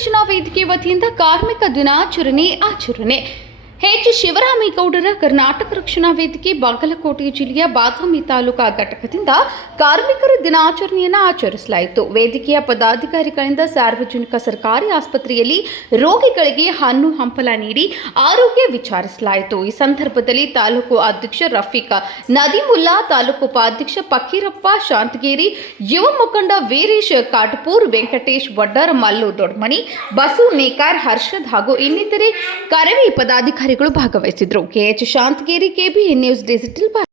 ರಕ್ಷಣಾ ವೇದಿಕೆ ವತಿಯಿಂದ ಕಾರ್ಮಿಕ ದಿನಾಚರಣೆ ಆಚರಣೆ. ಶಿವರಾಮೇಗೌಡರ ಕರ್ನಾಟಕ ರಕ್ಷಣಾ ವೇದಿಕೆ ಬಾಗಲಕೋಟೆ ಜಿಲ್ಲೆಯ ಬಾದಾಮಿ ತಾಲೂಕಾ ಘಟಕದಿಂದ ಕಾರ್ಮಿಕರ ದಿನಾಚರಣೆಯನ್ನು ಆಚರಿಸಲಾಯಿತು. ವೇದಿಕೆಯ ಪದಾಧಿಕಾರಿಗಳಿಂದ ಸಾರ್ವಜನಿಕ ಸರ್ಕಾರಿ ಆಸ್ಪತ್ರೆಯಲ್ಲಿ ರೋಗಿಗಳಿಗೆ ಹಣ್ಣು ಹಂಪಲ ನೀಡಿ ಆರೋಗ್ಯ ವಿಚಾರಿಸಲಾಯಿತು. ಈ ಸಂದರ್ಭದಲ್ಲಿ ತಾಲೂಕು ಅಧ್ಯಕ್ಷ ರಫೀಕ್ ನದೀಮುಲ್ಲಾ, ತಾಲೂಕು ಉಪಾಧ್ಯಕ್ಷ ಫಕೀರಪ್ಪ ಶಾಂತಗೇರಿ, ಯುವ ಮುಖಂಡ ವೀರೇಶ್ ಕಾಟಪೂರ್, ವೆಂಕಟೇಶ್ ವಡ್ಡರ್, ಮಲ್ಲು ದೊಡ್ಮನಿ, ಬಸು ನೇಕಾರ್, ಹರ್ಷದ್ ಹಾಗೂ ಇನ್ನಿತರೆ ಕರವೇ ಪದಾಧಿಕಾರಿಗಳು ಭಾಗವಹಿಸಿದ್ರು. KH Shantageri, KBN news digital.